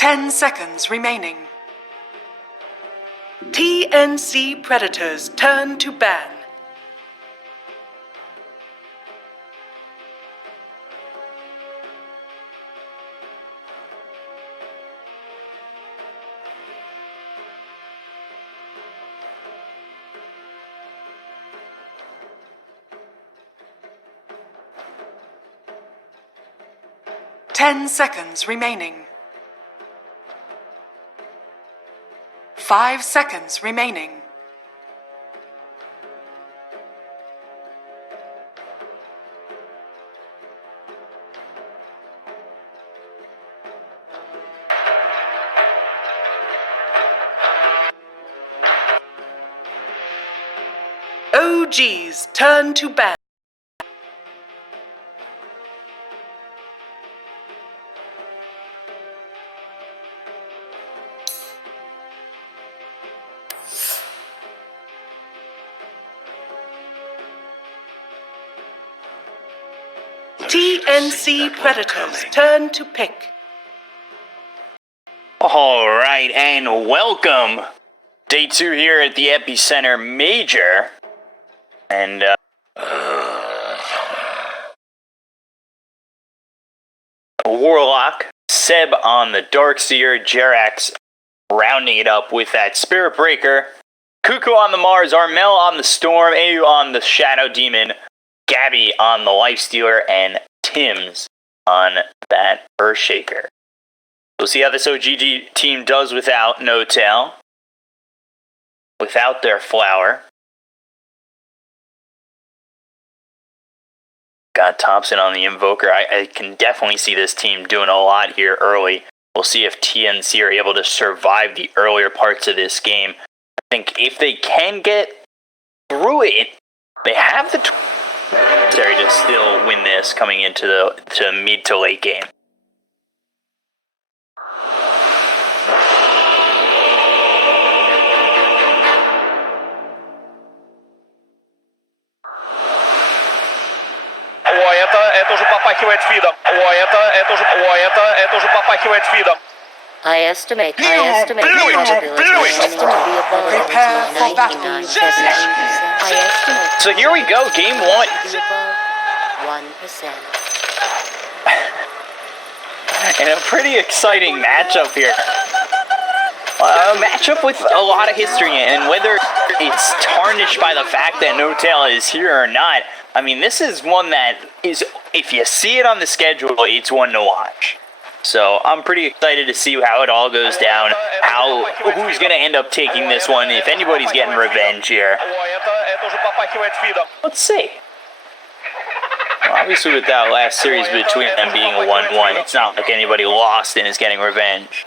10 seconds remaining. TNC Predators turn to ban. Ten seconds remaining. 5 seconds remaining. OGs turn to ban. TNC Predators turn to pick. Alright, and welcome! Day 2 here at the EPICENTER Major. And, Warlock, Seb on the Darkseer, Jerax rounding it up with that Spirit Breaker, Cuckoo on the Mars, Armel on the Storm, AU on the Shadow Demon, Gabby on the Lifestealer, and Tim's on that Earthshaker. We'll see how this OG team does without No Tail, without their flower. Got Thompson on the Invoker. I can definitely see this team doing a lot here early. We'll see if TNC are able to survive the earlier parts of this game. I think if they can get through it, they have the necessary to still win this coming into the mid to late game. Это уже попахивает фидом. Это уже попахивает фидом. I estimate the probability of winning to be above 99%. I estimate. So here we go, game 1. To be above 1%. And a pretty exciting matchup here. A matchup with a lot of history, and whether it's tarnished by the fact that No Tail is here or not, I mean, this is one that is, if you see it on the schedule, it's one to watch. So I'm pretty excited to see how it all goes down, who's going to end up taking this one, if anybody's getting revenge here. Let's see. Well, obviously with that last series between them being a 1-1, it's not like anybody lost and is getting revenge.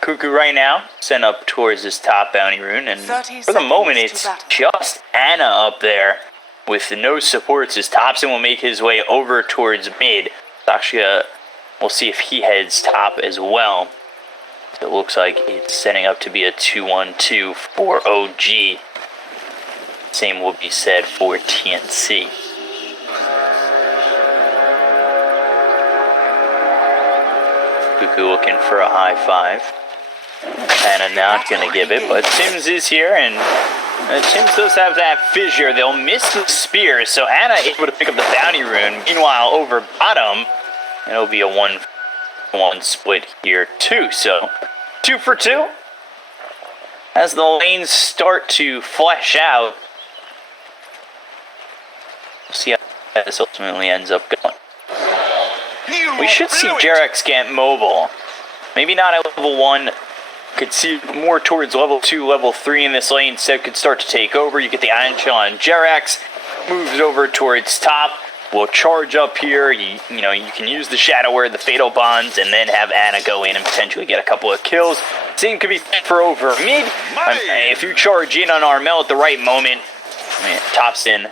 Cuckoo right now, sent up towards this top bounty rune, and for the moment it's just Anna up there with no supports as Thompson will make his way over towards mid. Sasha, we'll see if he heads top as well. So it looks like it's setting up to be a 2-1-2 for OG. Same will be said for TNC. Cuckoo looking for a high 5. Anna not going to give it, but Tim's is here, and Tim's does have that fissure. They'll miss the spear, so Anna able to pick up the bounty rune. Meanwhile, over bottom, it'll be a 1-1 split here too. So 2 for 2. As the lanes start to flesh out, we'll see how this ultimately ends up going. We should see Jerax get mobile. Maybe not at level 1. Could see more towards level 2, level 3 in this lane. Seb could start to take over. You get the Iron Chill on Jerax. Moves over towards top. Will charge up here. You can use the Shadow Word, the Fatal Bonds, and then have Anna go in and potentially get a couple of kills. Same could be for over mid. If you charge in on Armel at the right moment, Thompson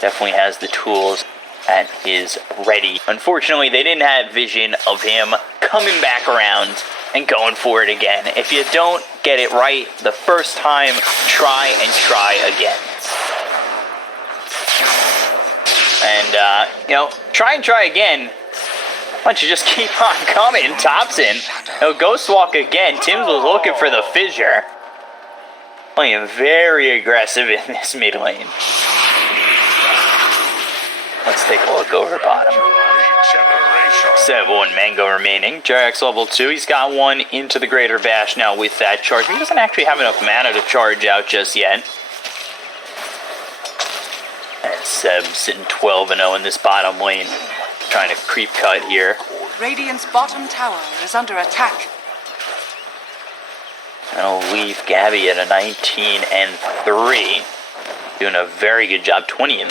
definitely has the tools at his ready. Unfortunately, they didn't have vision of him coming back around and going for it again. If you don't get it right the first time, try and try again. And And, try again. Why don't you just keep on coming, Thompson? Ghost Walk again. Tim's was looking for the fissure. Playing very aggressive in this mid lane. Let's take a look over bottom. 7 Mango remaining. Jarek's level 2. He's got one into the Greater Bash now with that charge. He doesn't actually have enough mana to charge out just yet. And Seb sitting 12-0 in this bottom lane. Trying to creep cut here. Radiant's bottom tower is under attack. That'll leave Gabby at a 19-3. Doing a very good job, 20-3 in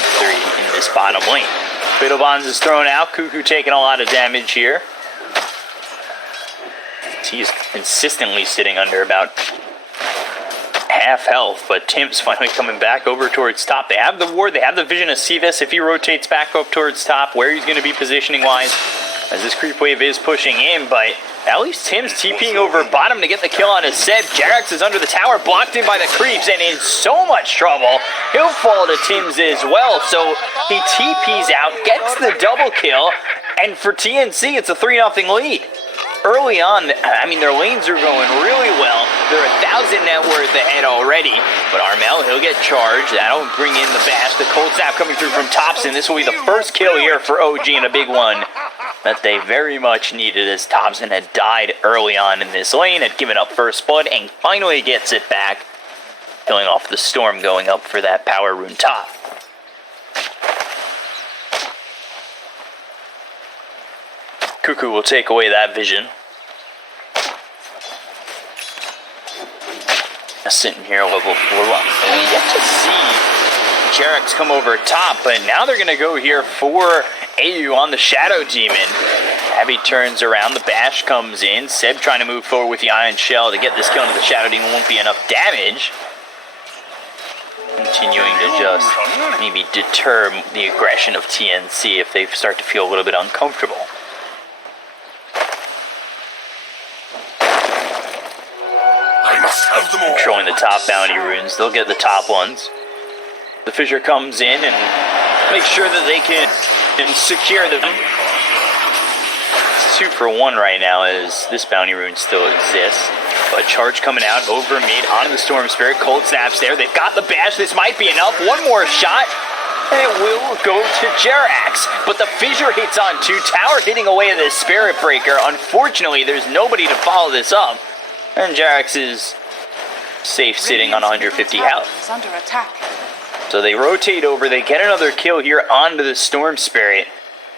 this bottom lane. Fatal Bonds is thrown out. Cuckoo taking a lot of damage here. He's consistently sitting under about half health, but Tim's finally coming back over towards top. They have the ward, they have the vision to see this if he rotates back up towards top, where he's going to be positioning-wise, as this creep wave is pushing in, but at least Tim's TPing over bottom to get the kill on his Seb. Jerax is under the tower, blocked in by the creeps, and in so much trouble. He'll fall to Tim's as well, so he TPs out, gets the double kill, and for TNC, it's a 3-0 lead. Early on, their lanes are going really well. They're 1,000 net worth ahead already. But Armel, he'll get charged. That'll bring in the bash. The cold snap coming through from Thompson. This will be the first kill here for OG, and a big one that they very much needed, as Thompson had died early on in this lane, had given up first blood, and finally gets it back, killing off the Storm going up for that power rune top. Cuckoo will take away that vision. Sitting here level 4. We get to see Jerax come over top, but now they're going to go here for AU on the Shadow Demon. Abby turns around, the bash comes in. Seb trying to move forward with the Iron Shell to get this kill into the Shadow Demon. Won't be enough damage. Continuing to just maybe deter the aggression of TNC if they start to feel a little bit uncomfortable. Controlling the top bounty runes. They'll get the top ones. The Fissure comes in and makes sure that they can secure them. It's 2 for 1 right now, as this bounty rune still exists. But charge coming out over mid onto the Storm Spirit. Cold snaps there. They've got the bash. This might be enough. One more shot, and it will go to Jerax. But the Fissure hits on 2. Tower hitting away at the Spirit Breaker. Unfortunately, there's nobody to follow this up. And Jerax is safe sitting on 150 health. Under attack. So they rotate over, they get another kill here onto the Storm Spirit,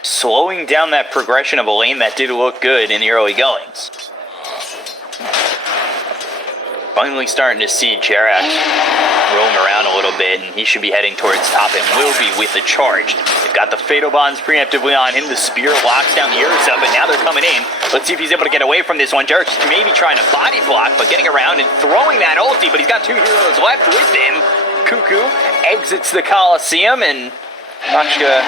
slowing down that progression of a lane that did look good in the early goings. Finally starting to see Jerax roam around a little bit, and he should be heading towards top and will be with the charge. They've got the Fatal Bonds preemptively on him. The Spear locks down the Ursa, but now they're coming in. Let's see if he's able to get away from this one. Jerax maybe trying to body block, but getting around and throwing that ulti, but he's got 2 heroes left with him. Cuckoo exits the Coliseum, and Noxka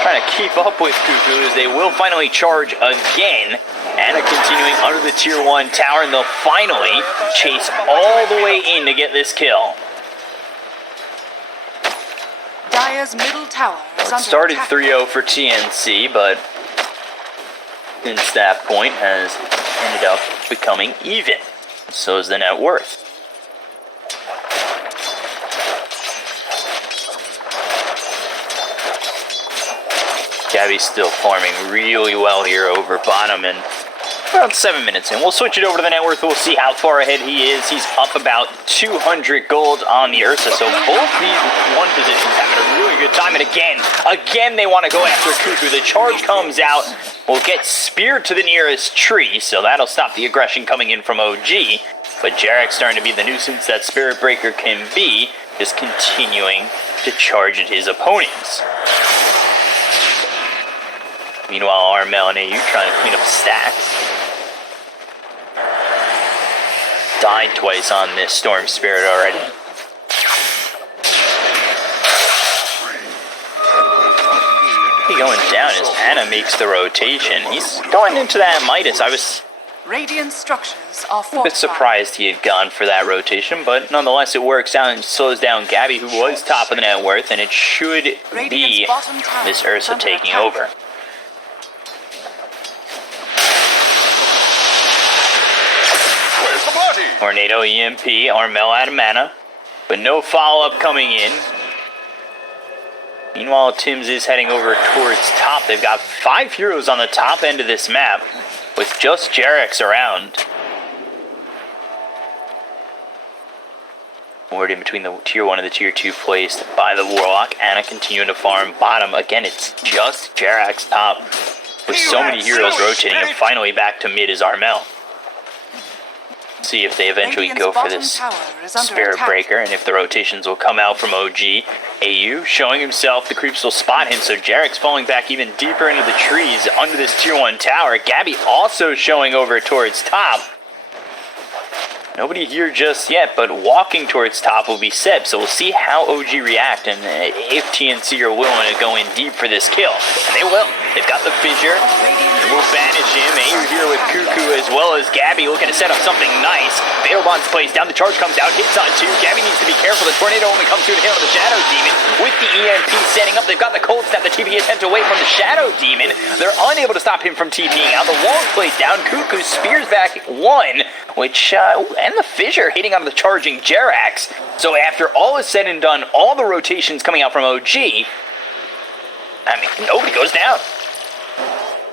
trying to keep up with Cuckoo as they will finally charge again. Anna continuing under the tier 1 tower, and they'll finally chase all the way in to get this kill. Dire's middle tower is under Started attack. 3-0 for TNC, but since that point has ended up becoming even. So is the net worth. Gabby's still farming really well here over bottom, and about 7 minutes in. We'll switch it over to the net worth. We'll see how far ahead he is. He's up about 200 gold on the Ursa, so both these 1 positions having a really good time. And again they want to go after Cuckoo. The charge comes out, will get speared to the nearest tree, so that'll stop the aggression coming in from OG. But Jerax starting to be the nuisance that Spirit Breaker can be, just continuing to charge at his opponents. Meanwhile, Armel and AU trying to clean up stacks. Died twice on this Storm Spirit already. He going down as Anna makes the rotation. He's going into that Midas. I was Radiant structures are A bit fortified. surprised he had gone for that rotation, but nonetheless it works out and slows down Gabby, who was top of the net worth, and it should be Radiant's bottom tower Miss is Ursa under taking attack. over. Where's the bloody? Tornado EMP, Armel out of mana, but no follow-up coming in. Meanwhile, Tim's is heading over towards top. They've got 5 heroes on the top end of this map, with just Jarex around. Word in between the tier 1 and the tier 2 placed by the Warlock. Anna continuing to farm bottom. Again, it's just Jarex top, with so many heroes rotating, and finally back to mid is Armel. See if they eventually Radiant's go for bottom this tower is under Spirit attack. Breaker, and if the rotations will come out from OG. AU showing himself, the creeps will spot him, so Jarek's falling back even deeper into the trees under this tier 1 tower. Gabby also showing over towards top. Nobody here just yet, but walking towards top will be Seb, so we'll see how OG react and if TNC are willing to go in deep for this kill. And they will. They've got the fissure. We'll banish him. AU here with Cuckoo as well as Gabby looking to set up something nice. Fatal Bond's placed down. The charge comes out. Hits on 2. Gabby needs to be careful. The tornado only comes through to hit on the Shadow Demon. With the EMP setting up, they've got the cold snap. The TP attempt away from the Shadow Demon. They're unable to stop him from TPing out. The wall's placed down. Cuckoo spears back 1, which, and the fissure hitting on the charging Jerax. So after all is said and done, all the rotations coming out from OG, I mean, nobody goes down.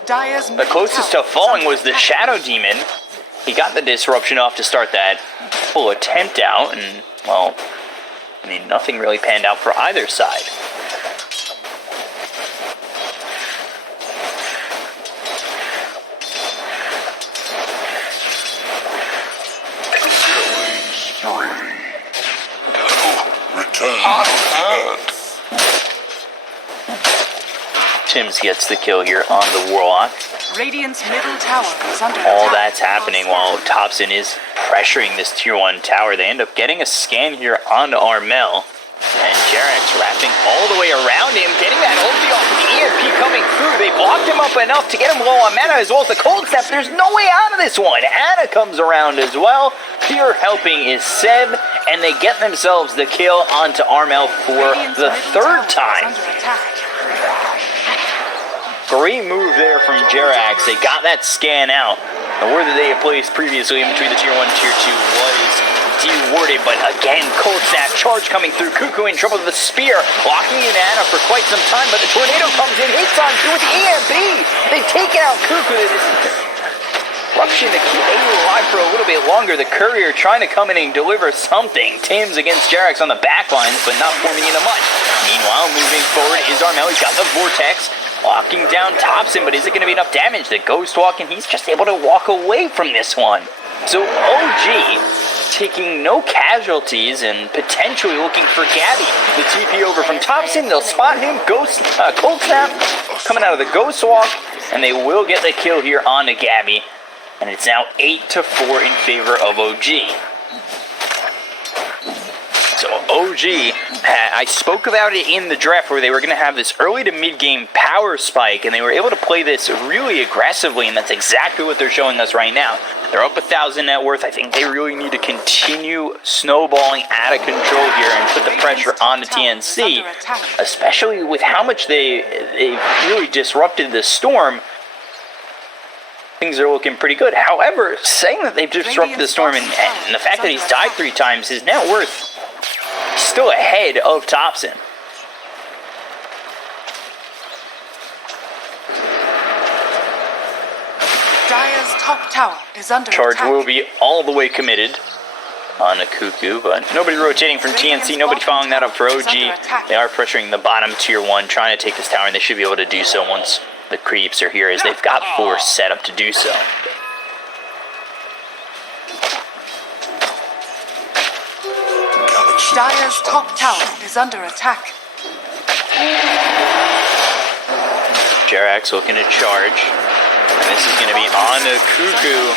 Dire's The closest to falling was the Shadow Demon. He got the disruption off to start that full attempt out, and, well, I mean, nothing really panned out for either side. Tims gets the kill here on the Warlock. Radiant's middle tower is under All attack. that's happening while Thompson is pressuring this tier 1 tower. They end up getting a scan here onto Armel. And Jarex wrapping all the way around him, getting that ulti off the EMP coming through. They blocked him up enough to get him low on mana as well as the cold snap. There's no way out of this one. Anna comes around as well. Here helping is Seb, and they get themselves the kill onto Armel for Radiant's the middle 3rd tower is time. under attack. Great move there from Jerax. They got that scan out. The word that they had placed previously in between the tier 1 and tier 2 was dewarded, but again, cold snap charge coming through. Cuckoo in trouble with the spear, locking in Anna for quite some time, but the tornado comes in, hits on 2 with the EMP. They've taken out Cuckoo. Disruption to keep AU alive for a little bit longer. The courier trying to come in and deliver something. Tims against Jerax on the back lines, but not forming into much. Meanwhile, moving forward is Armel. He's got the Vortex. Locking down Thompson, but is it going to be enough damage? The Ghost Walk, and he's just able to walk away from this one. So OG taking no casualties and potentially looking for Gabby. The TP over from Thompson, they'll spot him. Cold Snap coming out of the Ghost Walk, and they will get the kill here on to Gabby. And it's now 8-4 in favor of OG. So OG, I spoke about it in the draft where they were going to have this early to mid-game power spike, and they were able to play this really aggressively, and that's exactly what they're showing us right now. They're up 1,000 net worth. I think they really need to continue snowballing out of control here and put the pressure on the TNC, especially with how much they've really disrupted the storm. Things are looking pretty good. However, saying that they've disrupted the storm and the fact that he's died 3 times, his net worth still ahead of Thompson. Dire's top tower is under Charge attack. will be all the way committed on a Cuckoo, but nobody rotating from TNC, nobody following that up for OG. They are pressuring the bottom tier 1, trying to take this tower, and they should be able to do so once the creeps are here, as they've got 4 set up to do so. Dire's top tower is under attack. Jerax looking to charge. And this is going to be on a Cuckoo.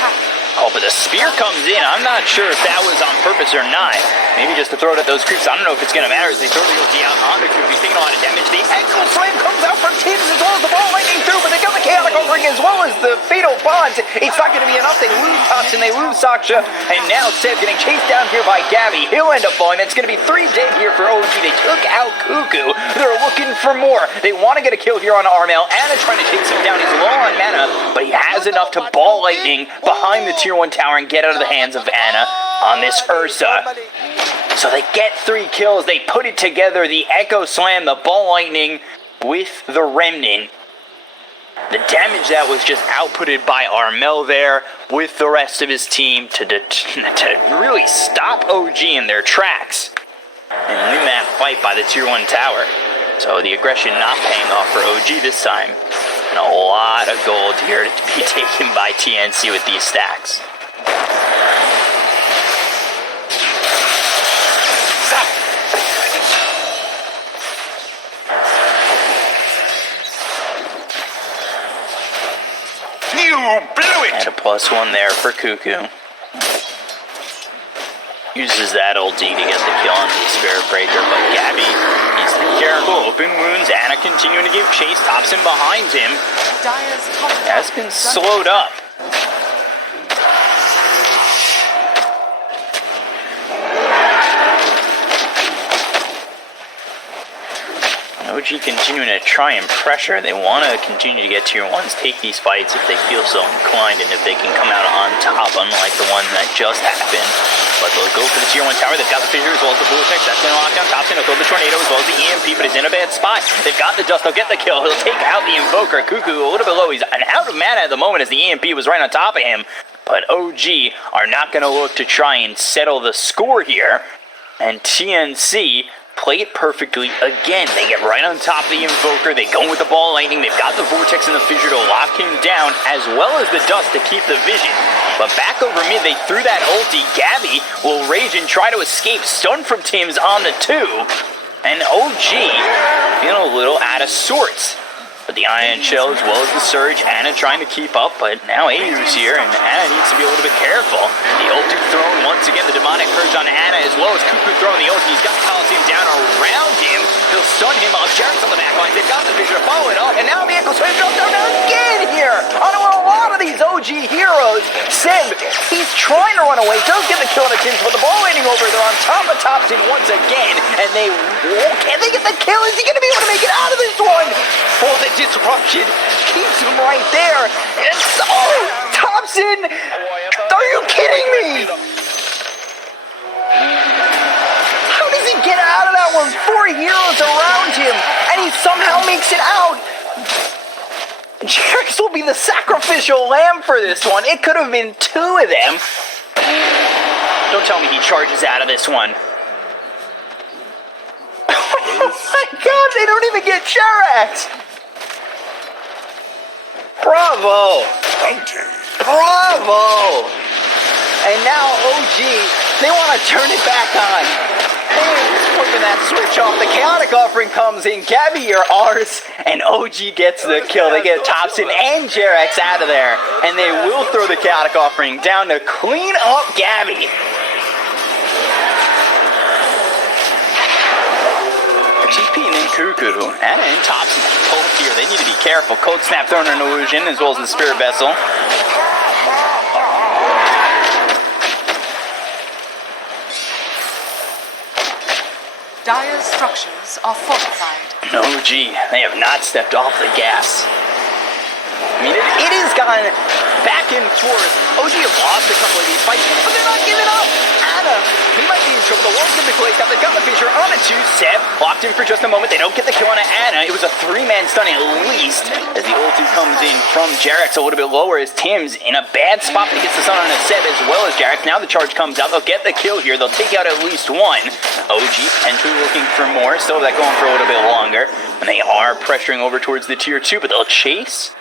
Oh, but the spear comes in. I'm not sure if that was on purpose or not. Maybe just to throw it at those creeps. I don't know if it's going to matter as they throw the ulti out on the Cuckoo. He's taking a lot of damage. The Echo Slam comes out from Tims as well as the ball lightning through, but they got the Chaotic Offering as well as the Fatal tornado bonds. It's not going to be enough. They lose Thompson, they lose Saksha, and now Seb getting chased down here by Gabby. He'll end up falling. It's going to be 3 dead here for OG. They took out Cuckoo. They're looking for more. They want to get a kill here on Armel. Anna trying to chase him down. He's low on mana, but he has enough to ball lightning behind the tier 1 tower and get out of the hands of Anna on this Ursa. So they get 3 kills. They put it together. The Echo Slam, the ball lightning with the Remnant. The damage that was just outputted by Armel there with the rest of his team to really stop OG in their tracks and win that fight by the tier 1 tower. So the aggression not paying off for OG this time. And a lot of gold here to be taken by TNC with these stacks. You blew it! And a +1 there for Cuckoo. Uses that ulti to get the kill on the Spirit Breaker, but Gabby needs to be careful. Open wounds, Anna continuing to give chase, Thompson behind him. Has been slowed up. OG continuing to try and pressure. They want to continue to get tier 1s, take these fights if they feel so inclined, and if they can come out on top, unlike the one that just happened. But they'll go for the tier 1 tower. They've got the Fissure as well as the Vortex. That's going to lock down Thompson. They'll throw the Tornado as well as the EMP, but he's in a bad spot. They've got the Dust. They'll get the kill. He'll take out the Invoker. Cuckoo a little bit low. He's out of mana at the moment as the EMP was right on top of him. But OG are not going to look to try and settle the score here. And TNC play it perfectly again. They get right on top of the Invoker. They go with the ball lightning. They've got the Vortex and the Fissure to lock him down, as well as the Dust to keep the vision. But back over mid, they threw that ulti. Gabby will rage and try to escape. Stun from Tim's on the 2. And OG feeling a little out of sorts. But the Ion Shell as well as the Surge, Anna trying to keep up, but now Ayu's here, and Anna needs to be a little bit careful. The ulti thrown once again, the Demonic Purge on Anna, as well as Cuckoo throwing the ulti. He's got Coliseum down around him. He'll stun him off. Jarek's on the back line. They've got the Fissure to follow it up, and now the Echo Slam drops down again here. Onto a lot of these OG heroes. Sim, he's trying to run away, does get the kill on the Tims, but the ball landing over. They're on top of Thompson once again, and can they get the kill? Is he going to be able to make it out of this one? Oh, the disruption keeps him right there. It's Thompson! Are you kidding me? How does he get out of that one? 4 heroes around him, and he somehow makes it out. Jarex will be the sacrificial lamb for this one. It could have been 2 of them. Don't tell me he charges out of this one. Oh my god, they don't even get Jarex! Bravo! Bravo! And now OG, they want to turn it back on. Flipping that switch off. The Chaotic Offering comes in. Gabby, you're ours. And OG gets the kill. They get Thompson and Jarex out of there. And they will throw the Chaotic Offering down to clean up Gabby. GP and then Cuckoo. Anna and Thompson both here. They need to be careful. Cold Snap throwing an illusion as well as the Spirit Vessel. Dire structures are fortified. OG, they have not stepped off the gas. I mean, it has gone back and forth. OG have lost a couple of these fights, but they're not giving up. Anna, he might be in trouble. The wall's going to be placed out. They've got the Fissure on a 2. Seb locked in for just a moment. They don't get the kill on Anna. It was a 3-man stun at least, as the ulti comes in from Jarex a little bit lower, as Tim's in a bad spot, but he gets the stun on a Seb as well as Jarex. Now the charge comes out. They'll get the kill here. They'll take out at least 1. OG potentially looking for more. Still that going for a little bit longer. And they are pressuring over towards the tier 2, but they'll chase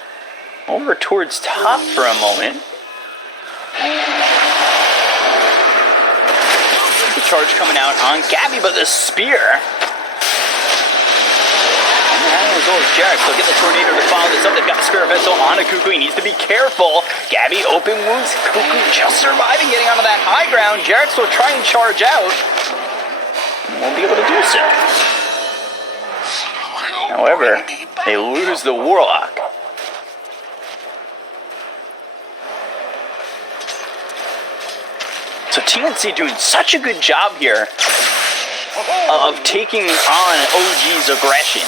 over towards top for a moment. The charge coming out on Gabby, but the spear. As well as Jarex, they'll get the Tornado to follow this up. They've got the Spirit Vessel on a Cuckoo. He needs to be careful. Gabby, open wounds. Cuckoo just surviving, getting onto that high ground. Jarex will try and charge out. Won't be able to do so. However, they lose the Warlock. So TNC doing such a good job here of taking on OG's aggression.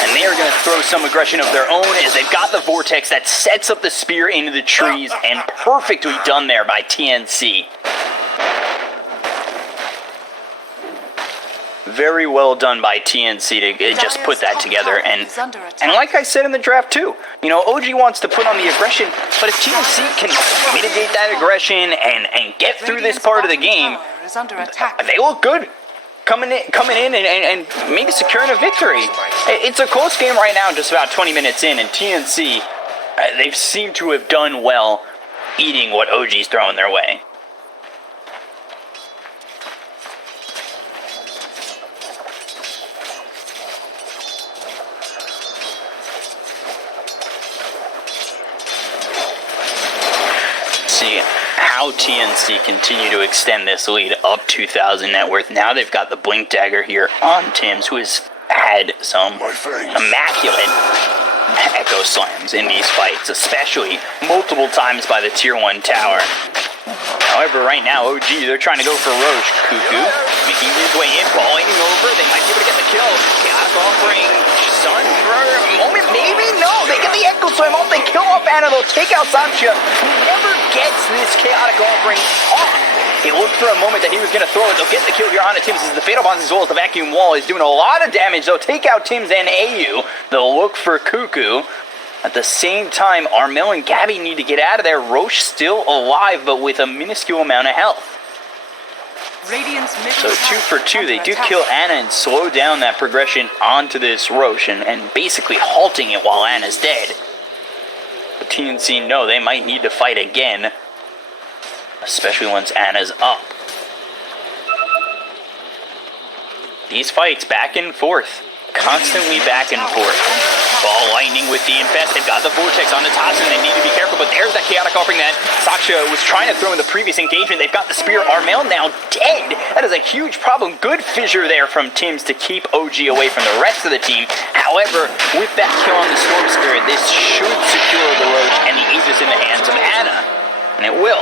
And they are going to throw some aggression of their own as they've got the vortex that sets up the spear into the trees, and perfectly done there by TNC. Very well done by TNC to just put that together. And like I said in the draft too, you know, OG wants to put on the aggression, but if TNC can mitigate that aggression and get through this part of the game, they look good. Coming in and maybe securing a victory. It's a close game right now, just about 20 minutes in, and TNC, they seem to have done well eating what OG's throwing their way. See how TNC continue to extend this lead up 2,000 net worth. Now they've got the Blink Dagger here on Tim's, who has had some immaculate Echo Slams in these fights, especially multiple times by the Tier 1 tower. However, right now, OG, they're trying to go for Roche. Cuckoo making his way in, falling over. They might be able to get the kill. Chaotic Offering, Sun for a moment, maybe? No, they get the Echo Slam off. They kill off Ana. They'll take out Sancha, who never gets this Chaotic Offering off. He looked for a moment that he was going to throw it. They'll get the kill here on Tim's as the Fatal Bonds as well as the Vacuum Wall is doing a lot of damage. They'll take out Tim's and AU. They'll look for Cuckoo. At the same time, Armel and Gabby need to get out of there. Roche still alive, but with a minuscule amount of health. So 2 for 2, they do kill Ana and slow down that progression onto this Roche and basically halting it while Ana's dead. But TNC know they might need to fight again, especially once Ana's up. These fights back and forth. Constantly back and forth. Ball Lightning with the Infest. They've got the Vortex on the top, and they need to be careful. But there's that Chaotic Offering that Saksha was trying to throw in the previous engagement. They've got the Spear. Armel now dead. That is a huge problem. Good fissure there from Tim's to keep OG away from the rest of the team. However, with that kill on the Storm Spirit, this should secure the Roach and the Aegis in the hands of Ana. And it will.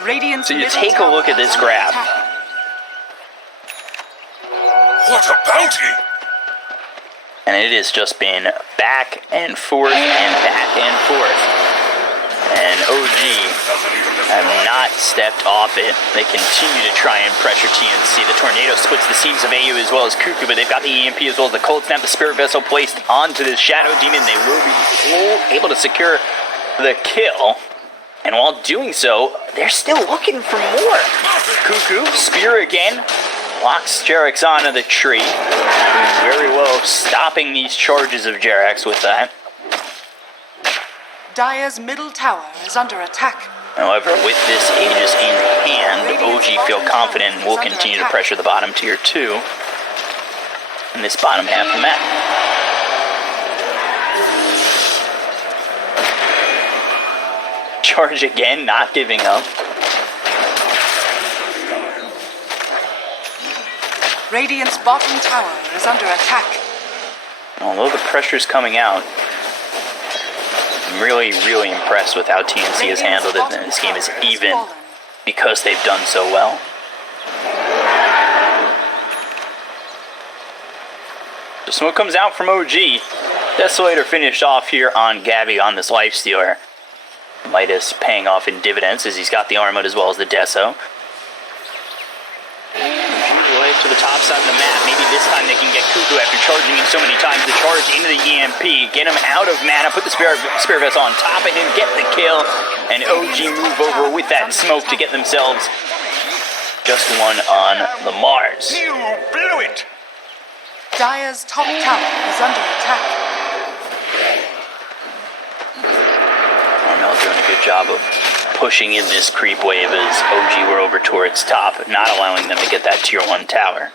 So you take a look at this graph. What a bounty! And it has just been back and forth and back and forth. And OG have not stepped off it. They continue to try and pressure TNC. The Tornado splits the seams of AU as well as Cuckoo, but they've got the EMP as well as the Cold Snap, the Spirit Vessel placed onto this Shadow Demon. They will be able to secure the kill. And while doing so, they're still looking for more. Cuckoo, Spear again, locks Jerax onto the tree. Doing very well stopping these charges of Jerax with that. Dire's middle tower is under attack. However, with this Aegis in hand, OG feel confident and will continue to pressure the bottom tier 2 in this bottom half of the map. Charge again, not giving up. Radiant's bottom tower is under attack. Although the pressure's coming out, I'm really, really impressed with how TNC has handled it. And this game is even because they've done so well. The smoke comes out from OG. Desolator finished off here on Gabby on this Lifestealer. Midas paying off in dividends as he's got the arm out as well as the Deso. Way to the top side of the map. Maybe this time they can get Cuckoo after charging him so many times. The charge into the EMP, get him out of mana, put the Spirit Vessel on top of him, get the kill, and OG move over with that smoke to get themselves just one on the Mars. You blew it! Dire's top tower is under attack. Armel doing a good job of pushing in this creep wave as OG were over towards top, not allowing them to get that tier 1 tower.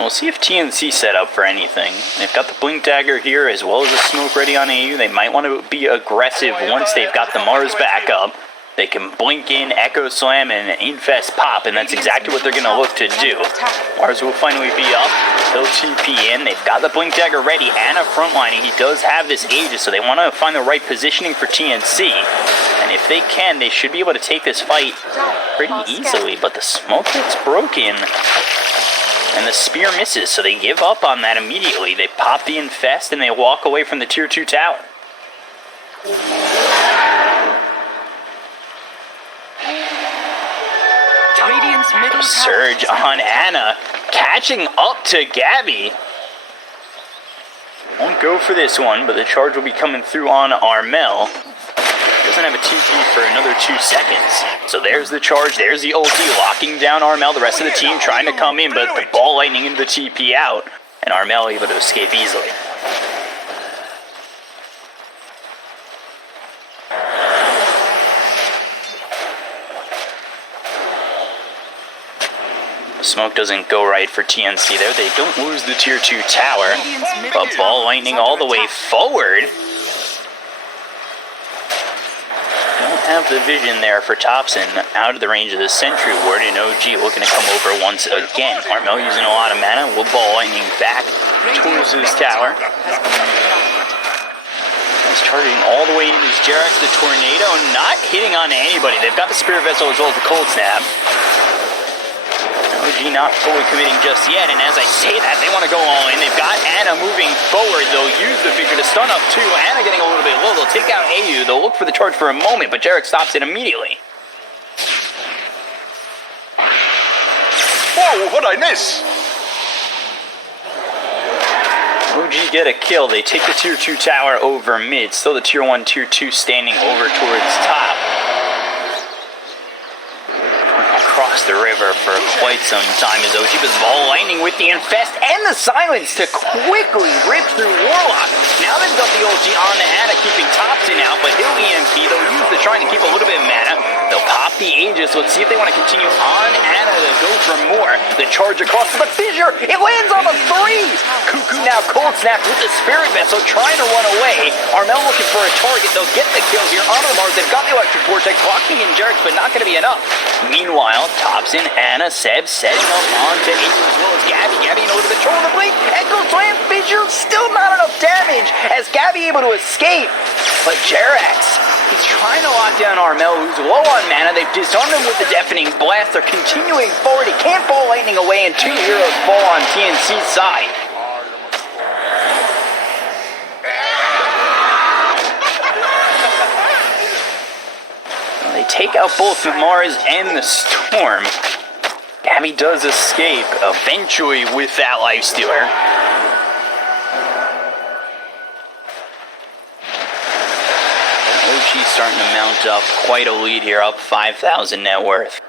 We'll see if TNC set up for anything. They've got the Blink Dagger here as well as the smoke ready on AU. They might want to be aggressive once they've got the Mars back up. They can blink in, Echo Slam, and Infest pop, and that's exactly what they're going to look to do. Mars will finally be up. They'll TP in. They've got the Blink Dagger ready. Ana frontlining. He does have this Aegis, so they want to find the right positioning for TNC. And if they can, they should be able to take this fight pretty easily. But the smoke gets broken, and the spear misses, so they give up on that immediately. They pop the Infest, and they walk away from the Tier 2 tower. Surge on Ana, catching up to Gabby. Won't go for this one, but the charge will be coming through on Armel. Doesn't have a TP for another 2 seconds. So there's the charge, there's the ulti, locking down Armel. The rest of the team trying to come in, but the ball lightning into the TP out, and Armel able to escape easily. Smoke doesn't go right for TNC there. They don't lose the Tier 2 tower, but ball lightning all the way forward. Don't have the vision there for Thompson. Out of the range of the Sentry Ward, and OG looking to come over once again. Armel using a lot of mana. Will ball lightning back towards his tower. He's charging all the way into his Jerax. The Tornado not hitting on anybody. They've got the Spirit Vessel as well as the Cold Snap. OG not fully committing just yet, and as I say that, they want to go all in. They've got Ana moving forward. They'll use the figure to stun up too. Ana getting a little bit low. They'll take out AU. They'll look for the charge for a moment, but Jarek stops it immediately. Whoa, what'd I miss? OG get a kill. They take the Tier 2 tower over mid. Still the Tier 1, Tier 2 standing over towards top. Across the river for quite some time as OG was ball lightning with the Infest and the Silence to quickly rip through Warlock. Now they've got the OG on the Ana, keeping Thompson out, but he'll EMP. They'll use the trying to keep a little bit of mana. They'll pop the Aegis. Let's see if they want to continue on Ana to go for more. The charge across the fissure. It lands on the 3. Cuckoo now cold snap with the Spirit Vessel trying to run away. Armel looking for a target. They'll get the kill here on the Mars. They've got the Electric Vortex locking in Jerax, but not going to be enough. Meanwhile, Thompson, Ana, Seb setting up onto Aegis as well as Gabby. Gabby in a little bit control of the blink. Echo Slam fissure. Still not enough damage as Gabby able to escape. But Jerax, he's trying to lock down Armel, who's low on mana. They've disarmed him with the Deafening Blast. They're continuing forward. He can't ball lightning away, and 2 heroes fall on TNC's side. They take out both the Mars and the Storm. Gabby does escape, eventually with that Lifestealer. OG starting to mount up quite a lead here, up 5,000 net worth.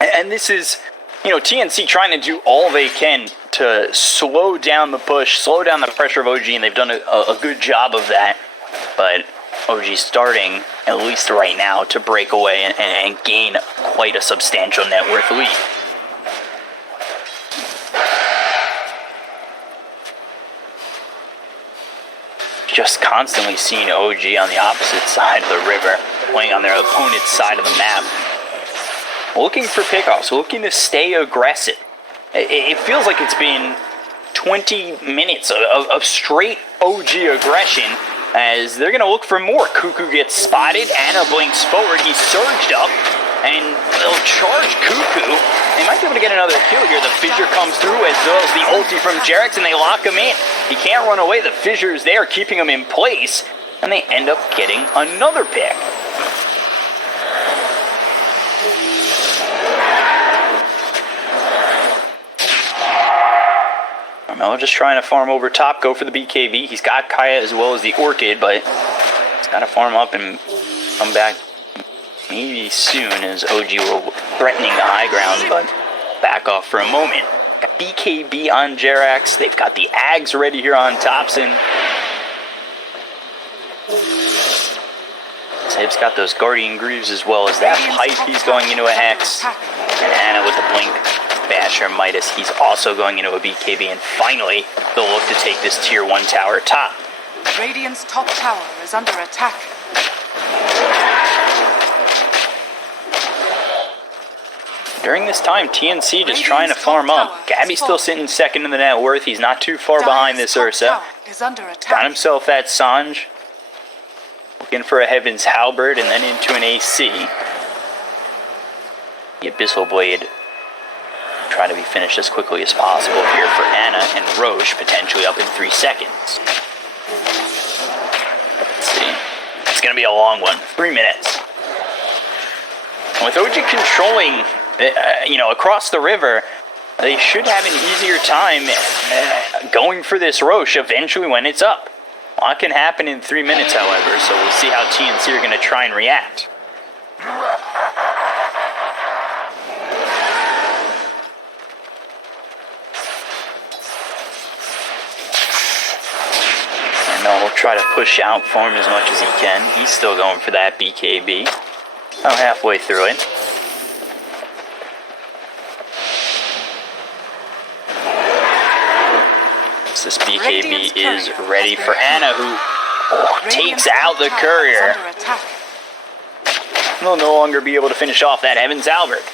And this is, TNC trying to do all they can to slow down the push, slow down the pressure of OG, and they've done a good job of that. But OG starting, at least right now, to break away and gain quite a substantial net worth lead. Just constantly seeing OG on the opposite side of the river, playing on their opponent's side of the map. Looking for pickoffs, looking to stay aggressive. It feels like it's been 20 minutes of straight OG aggression, as they're going to look for more. Cuckoo gets spotted. Ana blinks forward. He's surged up, and they'll charge Cuckoo. They might be able to get another kill here. The fissure comes through as well as the ulti from Jerax, and they lock him in. He can't run away. The fissure is there, keeping him in place, and they end up getting another pick. Armel just trying to farm over top, go for the BKB. He's got Kaya as well as the Orchid, but he's got to farm up and come back maybe soon, as OG will threatening the high ground, but back off for a moment. BKB on Jerax. They've got the Ags ready here on Thompson. Seb's got those Guardian Greaves as well as that Pipe. He's going into a Hex. And Ana with the Blink. Basher Midas, he's also going into a BKB, and finally, they'll look to take this Tier 1 tower top. Radiant's top tower is under attack. During this time, TNC just trying to farm up. Gabby's still sitting second in the net worth. He's not too far behind this Ursa. Got himself that Sanj. Looking for a Heaven's Halberd and then into an AC. The Abyssal Blade. Try to be finished as quickly as possible here for Anna and Roche, potentially up in 3 seconds. Let's see. It's going to be a long one. 3 minutes. With OG controlling, across the river, they should have an easier time going for this Roche eventually when it's up. A lot can happen in 3 minutes, however, so we'll see how TNC are going to try and react. We'll try to push out for him as much as he can. He's still going for that BKB. About halfway through it. This BKB is ready for Anna, who takes out the courier. Will no longer be able to finish off that Heaven's Albert.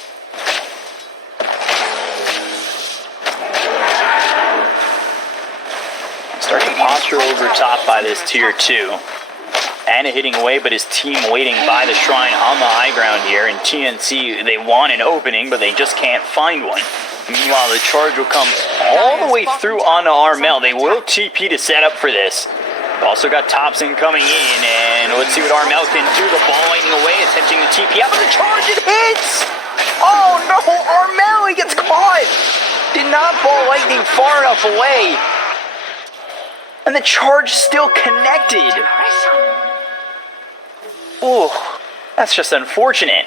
Starting to posture over top by this tier 2. Anna hitting away, but his team waiting by the shrine on the high ground here. And TNC, they want an opening, but they just can't find one. Meanwhile, the charge will come all the way through onto Armel. They will TP to set up for this. We've also got Thompson coming in, and let's see what Armel can do. The ball lighting away, attempting to TP out, but the charge, it hits! Oh no, Armel, he gets caught! Did not ball lightning far enough away. And the charge still connected. Oh, that's just unfortunate.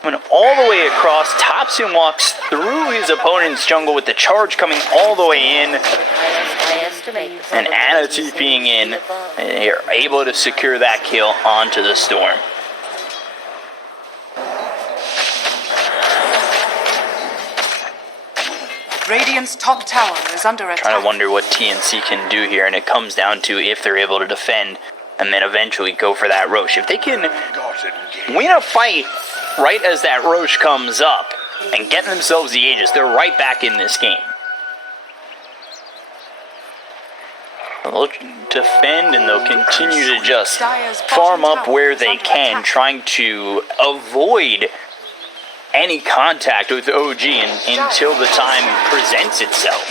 When all the way across, Thompson walks through his opponent's jungle with the charge coming all the way in. And Anna TPing in. And they are able to secure that kill onto the Storm. Radiant's top tower is under attack. Trying to wonder what TNC can do here, and it comes down to if they're able to defend and then eventually go for that Roche. If they can win a fight right as that Roche comes up and get themselves the Aegis, they're right back in this game. They'll defend and they'll continue to just farm up where they can, trying to avoid any contact with OG until the time presents itself.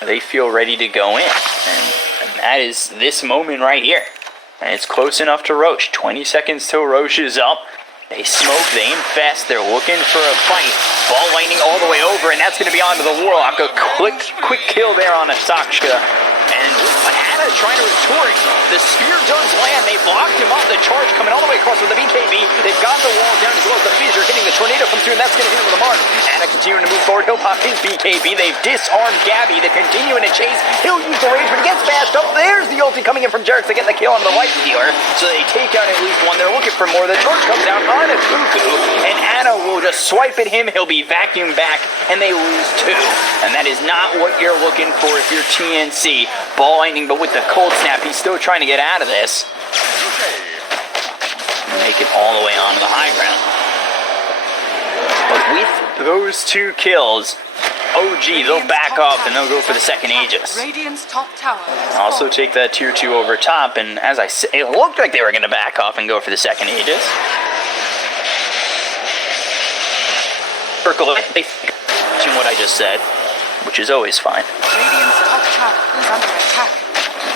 They feel ready to go in, and that is this moment right here. And it's close enough to Roche. 20 seconds till Roche is up. They smoke, they infest, they're looking for a fight. Ball lightning all the way over, and that's going to be onto the Warlock. A quick kill there on Asakshka. And Anna trying to retort. The spear does land. They blocked him off. The charge coming all the way across with the BKB. They've got the wall down as well as the Fissure hitting. The tornado comes through, and that's going to hit him with a mark. Anna continuing to move forward. He'll pop his BKB. They've disarmed Gabby. They're continuing to chase. He'll use the rage, but he gets bashed up. There's the ulti coming in from Jerks to get the kill on the Life Stealer. So they take out at least one. They're looking for more. The charge comes down on a Cuckoo, and Anna will just swipe at him. He'll be vacuumed back, and they lose 2. And that is not what you're looking for if you're TNC. Ball lightning, but with the cold snap, he's still trying to get out of this. Make it all the way onto the high ground. But with those 2 kills, OG, they'll back up and they'll go for the second Aegis. Radiant's top tower Also take that tier 2 over top, and as I said, it looked like they were going to back off and go for the second Aegis. They think what I just said, which is always fine. Radiant's top tower is under attack.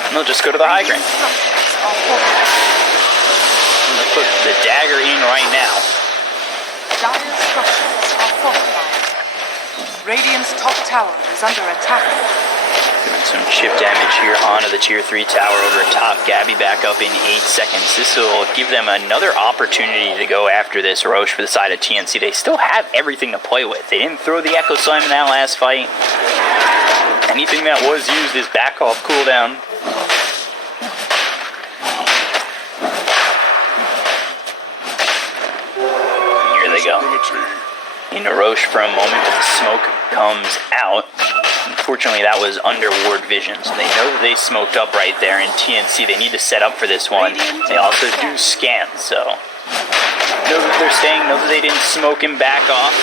And they'll just go to the high ground. They'll put the dagger in right now. Dire's structures are fortified. Radiant's top tower is under attack. Doing some chip damage here onto the tier 3 tower over top. Gabby back up in 8 seconds. This will give them another opportunity to go after this Roche for the side of TNC. They still have everything to play with. They didn't throw the Echo Slime in that last fight. Anything that was used is back off cooldown. Here they go. Into Roche for a moment, but the smoke comes out. Unfortunately, that was under ward vision, so they know that they smoked up right there in TNC. They need to set up for this one. They also do scan, so know that they're staying, know that they didn't smoke him back off.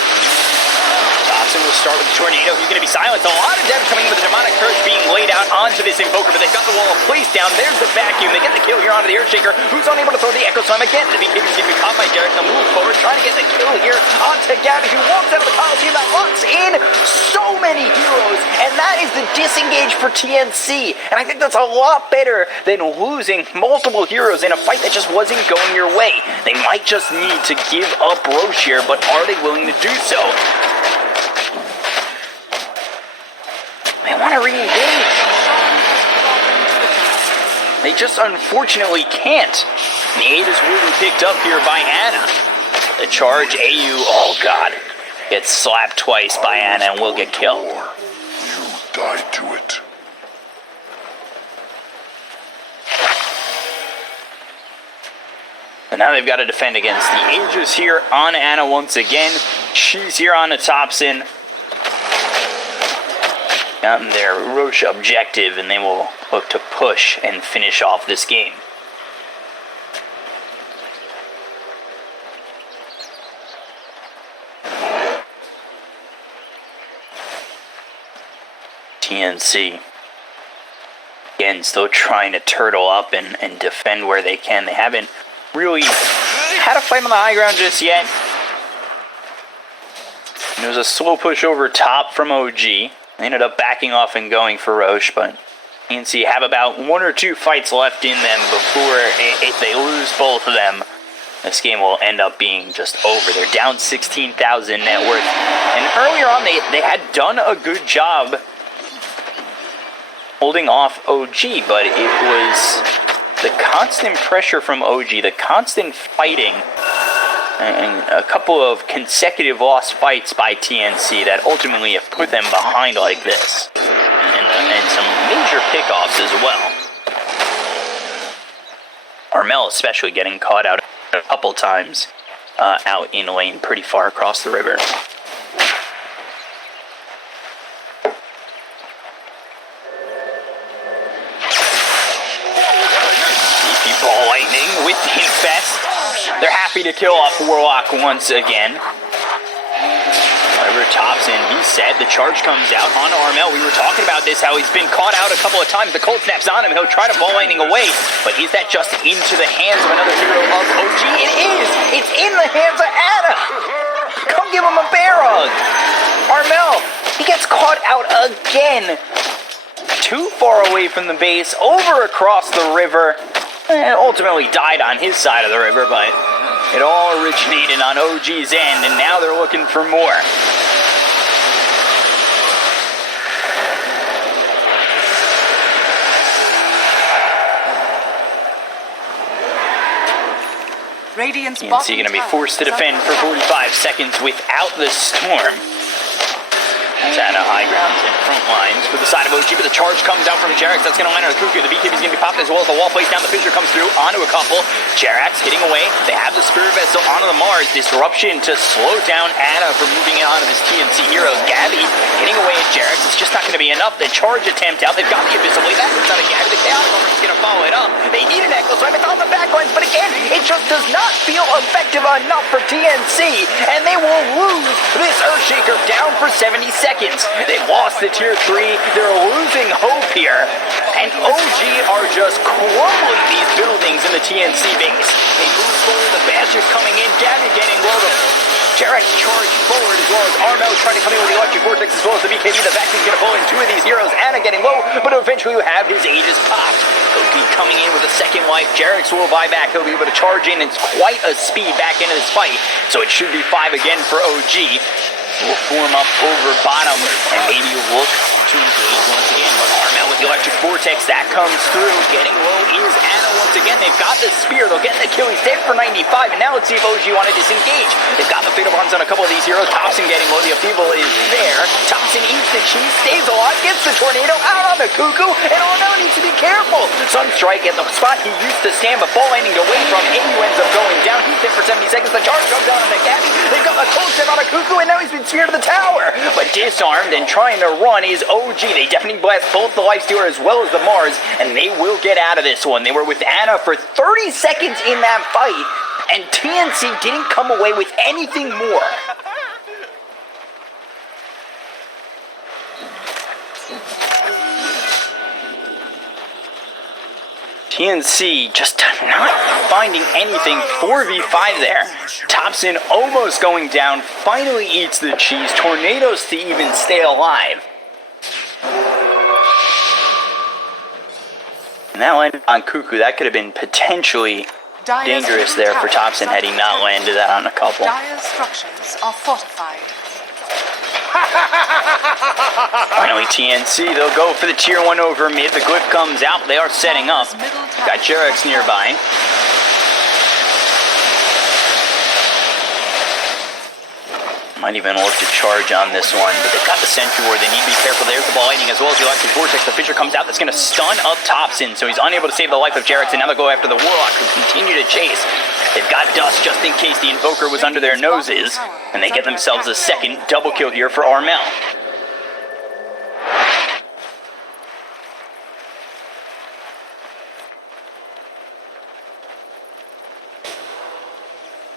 Dobson will start with the tornado. He's going to be silenced. A lot of damage coming in with the demonic curse being laid out onto this invoker, but they've got the wall of place down. There's the vacuum. They get the kill here onto the Earthshaker, who's unable to throw the Echo Slam again. The BKB's going to be caught by Derek. They'll move forward, trying to get the kill here onto Gabby, who walks out of the Coliseum that locks in so many heroes, and that is the disengage for TNC. And I think that's a lot better than losing multiple heroes in a fight that just wasn't going your way. They might just need to give up Roche here, but are they willing to do so? They want to re-engage. They just unfortunately can't. The 8 is really picked up here by Ana. The charge, AU, oh god, gets slapped twice by Ana and will get killed. You died to it. And now they've got to defend against the Aegis here on Ana once again. She's here on the Thompson. Gotten their Roche objective, and they will look to push and finish off this game. TNC. Again, still trying to turtle up and defend where they can. They haven't really had a fight on the high ground just yet. There was a slow push over top from OG. They ended up backing off and going for Roche, but TNC have about 1 or 2 fights left in them before, if they lose both of them, this game will end up being just over. They're down 16,000 net worth. And earlier on, they had done a good job holding off OG, but it was the constant pressure from OG, the constant fighting, and a couple of consecutive lost fights by TNC that ultimately have put them behind like this. And some major pickoffs as well. Armel especially getting caught out a couple times out in lane pretty far across the river. DP Ball Lightning with the Infest. They're happy to kill off Warlock once again. However, Thompson, he's set. The charge comes out on Armel. We were talking about this, how he's been caught out a couple of times. The cold snaps on him. He'll try to Ball Lightning away. But is that just into the hands of another hero of OG? It is! It's in the hands of Ana! Come give him a bear hug! Armel, he gets caught out again. Too far away from the base, over across the river. And ultimately died on his side of the river, but it all originated on OG's end, and now they're looking for more. TNC going to be forced to defend for 45 seconds without the storm. Ana high grounds and front lines for the side of OG, but the charge comes out from Jerax. That's going to land on a Cuckoo. The BKB is going to be popped as well as the wall plays down. The fissure comes through onto a couple. Jerax hitting away. They have the Spirit Vessel onto the Mars. Disruption to slow down Ana from moving on to this TNC hero. Gabby hitting away at Jerax. It's just not going to be enough. The charge attempt out. They've got the Abyssal Blade. That's not a Gabby. The Chaos Element is going to follow it up. They need an Echo Slam. It's on the backlines, but again, it just does not feel effective enough for TNC, and they will lose this Earthshaker down for 70 seconds. They've lost the tier 3. They're losing hope here. And OG are just crumbling these buildings in the TNC base. They move forward. The Bastards coming in. Gabby getting low. Jerax charge forward as well as Armel trying to come in with the Electric Vortex as well as the BKB. The vacuum's going to pull in 2 of these heroes. Ana getting low, but eventually will have his Aegis popped. Loki coming in with a second life. Jerax will buy back. He'll be able to charge in. It's quite a speed back into this fight. So it should be 5 again for OG. Will form up over bottom and maybe look to engage once again. But Armel with the the electric vortex that comes through. Getting low is Anna once again. They've got the spear. They'll get the kill. He's dead for 95. And now let's see if OG want to disengage. They've got the fatal bombs on a couple of these heroes. Thompson getting low. The upheaval is there. Thompson eats the cheese, stays alive, gets the tornado out on the cuckoo. And oh no, needs to be careful. Sunstrike at the spot he used to stand, but ball landing away from AU ends up going down. He's hit for 70 seconds. The charge comes down on the Gabby. They've got the cold step on a cuckoo, and now he's been speared to the tower. But disarmed and trying to run is OG. They definitely blast both the Lifestealer as well as the Mars, and they will get out of this one. They were with Anna for 30 seconds in that fight, and TNC didn't come away with anything more. TNC just not finding anything. 4v5 there. Thompson almost going down, finally eats the cheese. Tornadoes to even stay alive. And that landed on Cuckoo. That could have been potentially dangerous there for Thompson had he not landed that on a couple. Dire structures are fortified. Finally, TNC, they'll go for the tier 1 over mid. The glyph comes out. They are setting up. Got Jerax nearby. Might even look to charge on this one, but they've got the Sentry Ward. They need to be careful. There's the ball lightning as well as the electric vortex. The Fissure comes out. That's going to stun up Thompson, so he's unable to save the life of Jerax, and now they'll go after the Warlock, who continue to chase. They've got Dust just in case the Invoker was under their noses, and they get themselves a second double kill here for Armel.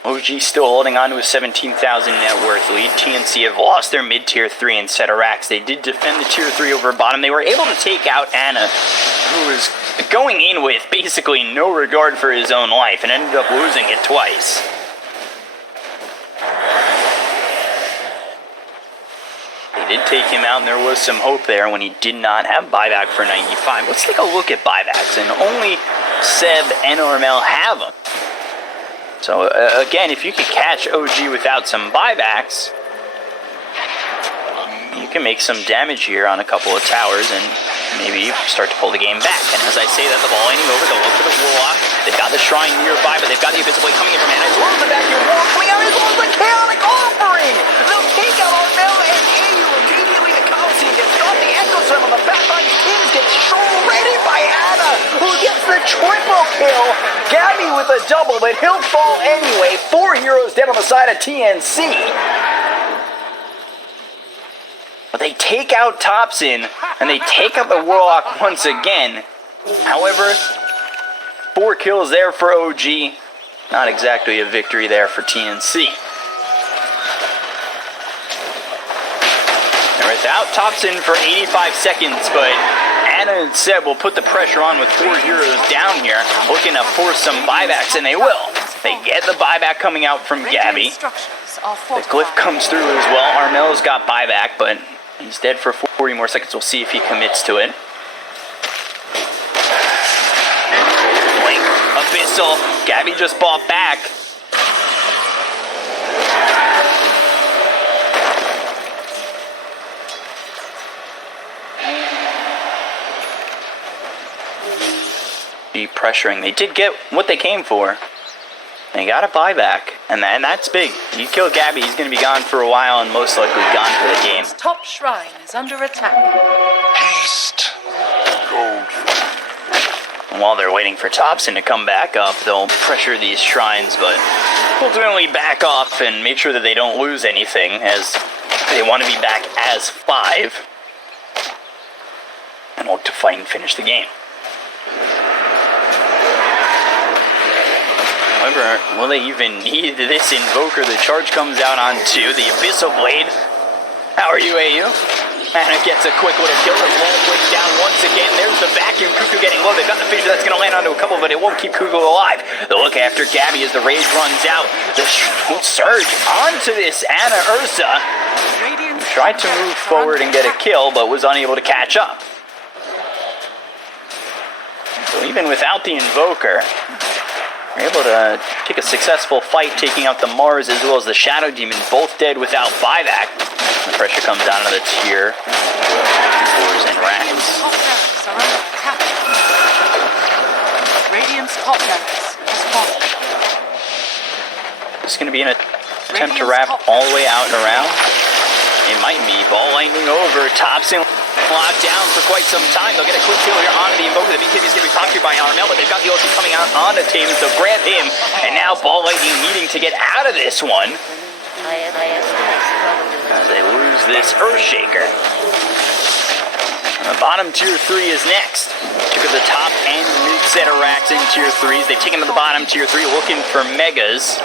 OG still holding on to a 17,000 net worth lead. TNC have lost their mid-tier 3 and set of racks. They did defend the tier 3 over bottom. They were able to take out Anna, who was going in with basically no regard for his own life and ended up losing it twice. They did take him out, and there was some hope there when he did not have buyback for 95. Let's take a look at buybacks, and only Seb and Armel have them. So, again, if you could catch OG without some buybacks, you can make some damage here on a couple of towers and maybe start to pull the game back. And as I say that, the ball landing over, they'll look for the Warlock. They've got the Shrine nearby, but they've got the Abyssal Blade coming in from Anna, as well as the vacuum Warlock coming out, as well as the Chaotic Offering! They'll take out Armel and AU immediately. The Coliseum gets caught. The Echo Storm on the backline. Kings gets shredded by Anna, who gets the triple kill. Gabby with a double, but he'll fall anyway. 4 heroes dead on the side of TNC. But they take out Thompson, and they take out the Warlock once again. However, 4 kills there for OG. Not exactly a victory there for TNC. They're without Thompson for 85 seconds, but Anna and Seb will put the pressure on with 4 heroes down here, looking to force some buybacks, and they will. They get the buyback coming out from Gabby. The glyph comes through as well. Armel's got buyback, but he's dead for 40 more seconds. We'll see if he commits to it. Blink, Abyssal. Gabby just bought back. Be pressuring. They did get what they came for. They got a buyback, and that's big. You kill Gabby, he's going to be gone for a while and most likely gone for the game. Top shrine is under attack. Haste. Gold. And while they're waiting for Thompson to come back up, they'll pressure these shrines, but ultimately back off and make sure that they don't lose anything, as they want to be back as 5 and look to fight and finish the game. However, will they even need this Invoker? The charge comes out onto the Abyssal Blade. How are you, AU? Anna gets a quick little kill. The wall breaks down once again. There's the vacuum. Cuckoo getting low. They've got the Fissure that's going to land onto a couple, but it won't keep Cuckoo alive. They'll look after Gabby as the rage runs out. The surge onto this Anna Ursa. Tried to move forward and get a kill, but was unable to catch up. So even without the Invoker, they're able to take a successful fight, taking out the Mars as well as the Shadow Demon, both dead without buyback. The pressure comes down to the tier 4s and racks. top members has fallen. It's going to be an attempt to wrap all the way out and around. It might be ball lightning over. Thompson locked down for quite some time. They'll get a quick kill here onto the Invoker. The BKB is going to be popped here by Armel, but they've got the ulti coming out onto Taven, so grab him. And now ball lightning needing to get out of this one as they lose this Earthshaker. Bottom tier 3 is next. Took at the top and mid set of racks in tier 3s. They've taken to the bottom tier 3 looking for megas.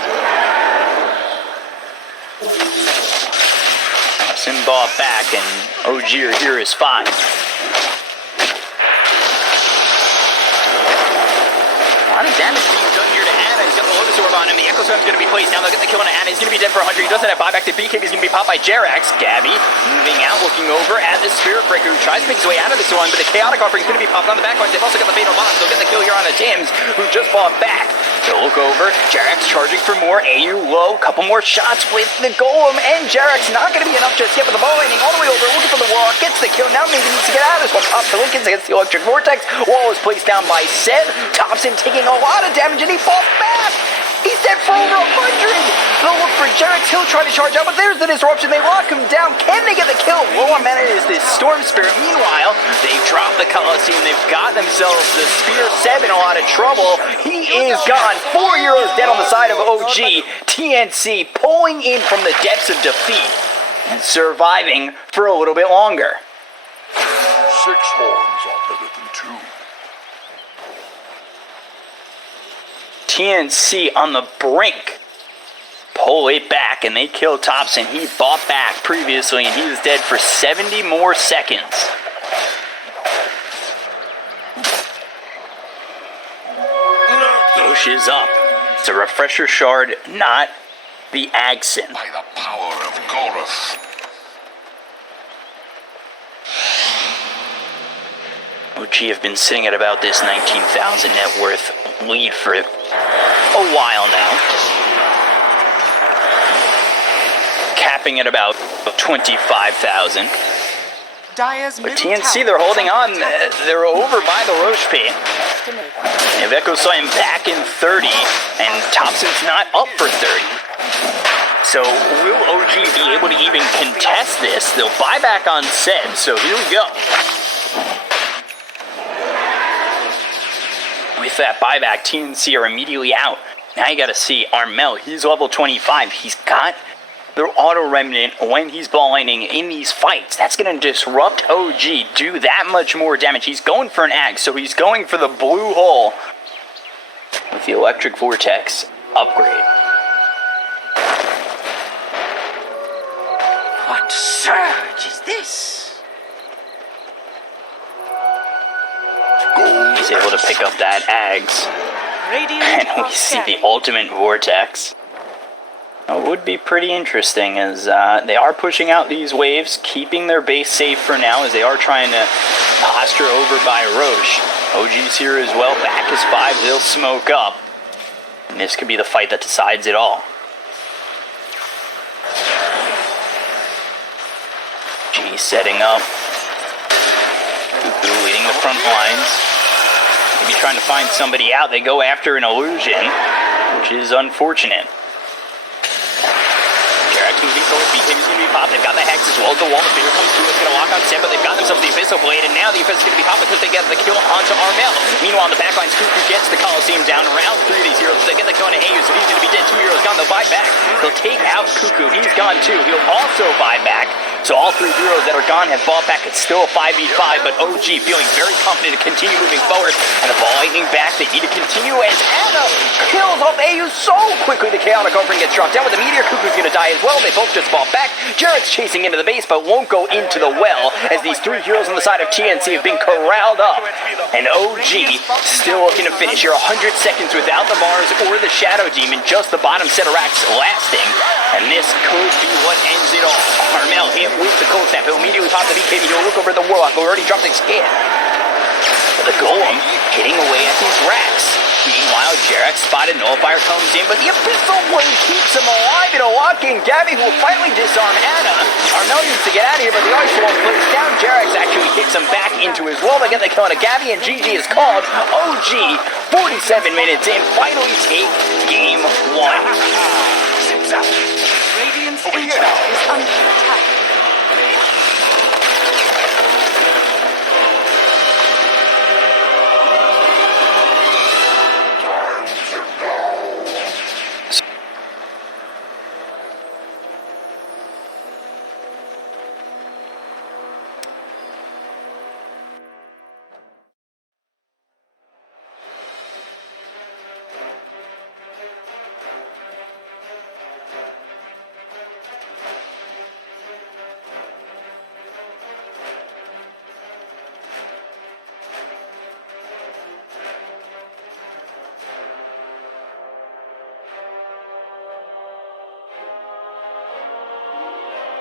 Simba back and OG are here is 5. A lot of damage being done here to Anna. He's got the Lotus Orb on him. The Echo Storm's going to be placed down. They'll get the kill on Anna. He's going to be dead for 100. He doesn't have buyback to BKB. He's going to be popped by Jerax. Gabby moving out, looking over at the Spirit Breaker, who tries to make his way out of this one, but the Chaotic Offering is going to be popped on the back line. They've also got the Fatal Bomb. They'll get the kill here on the Tims, who just fought back. They'll look over. Jerax charging for more. AU low. Couple more shots with the Golem, and Jerax not going to be enough just yet, but the ball landing all the way over, looking for the wall. Gets the kill. Now maybe needs to get out of this one. Pops to Lincoln against the Electric Vortex. Wall is placed down by Seb. Thompson taking a lot of damage, and he falls back. He's dead for over 100. They'll look for Jerax. He'll try to charge out, but there's the disruption. They lock him down. Can they get the kill? Low on mana is this Storm Spirit. Meanwhile, they drop the Colosseum. They've got themselves the Spear. Seb in a lot of trouble. He is gone. 4 Euros dead on the side of OG. TNC pulling in from the depths of defeat and surviving for a little bit longer. 6 horns are better than 2. TNC on the brink. Pull it back, and they kill Thompson. He fought back previously, and he was dead for 70 more seconds. Rosh is up. It's a refresher shard, not the Agson. By the power of Goroth. OG have been sitting at about this 19,000 net worth lead for a while now. Capping at about 25,000. But TNC, they're holding on. They're over by the Rosh Pit. If Echo saw him back in 30, and Thompson's not up for 30. So will OG be able to even contest this? They'll buy back on Seb, so here we go. With that buyback, TNC are immediately out. Now you gotta see Armel, he's level 25. He's got the auto remnant when he's ball lightning in these fights. That's gonna disrupt OG, do that much more damage. He's going for an axe, so he's going for the blue hole with the electric vortex upgrade. What surge is this? He's able to pick up that Ags. And we see the ultimate vortex. It would be pretty interesting as they are pushing out these waves, keeping their base safe for now as they are trying to posture over by Rosh. OG's here as well, back is 5, they'll smoke up. And this could be the fight that decides it all. G setting up. Cuckoo leading the front lines. Maybe trying to find somebody out. They go after an illusion, which is unfortunate. Jerax moving forward. BKB's going to be popped. They've got the Hex as well as the wall. The Fear comes through. It's going to lock on Seb, but they've got themselves the Abyssal Blade, and now the Abyssal is going to be popped because they get the kill onto Armel. Meanwhile, on the backline, Cuckoo gets the Colosseum down. Around 3 of these heroes. They get the kill on AU, so he's going to be dead. 2 heroes gone. They'll buy back. They'll take out Cuckoo. He's gone too. He'll also buy back. So all 3 heroes that are gone have bought back. It's still a 5v5, but OG feeling very confident to continue moving forward. And the ball lightning back. They need to continue as Anna kills off AU so quickly. The Chaotic Offering gets dropped down with the Meteor. Cuckoo's going to die as well. They both just bought back. Jared's chasing into the base, but won't go into the well as these 3 heroes on the side of TNC have been corralled up. And OG still looking to finish here. 100 seconds without the Mars or the Shadow Demon. Just the bottom set of racks lasting. And this could be what ends it all. Armel hit with the cold snap. He'll immediately pop the BKB. He'll look over at the Warlock, who already dropped his skin. The Golem hitting away at these racks. Meanwhile, Jerax spotted. Nullifier comes in, but the Abyssal Blade keeps him alive in a lock-in. Gabby, who will finally disarm Anna. Armel needs to get out of here, but the Ice Wall plays down. Jerax actually hits him back into as well. They get the kill on a Gabby, and GG is called. OG, 47 minutes in, finally take game 1. Radiant's intel is under attack.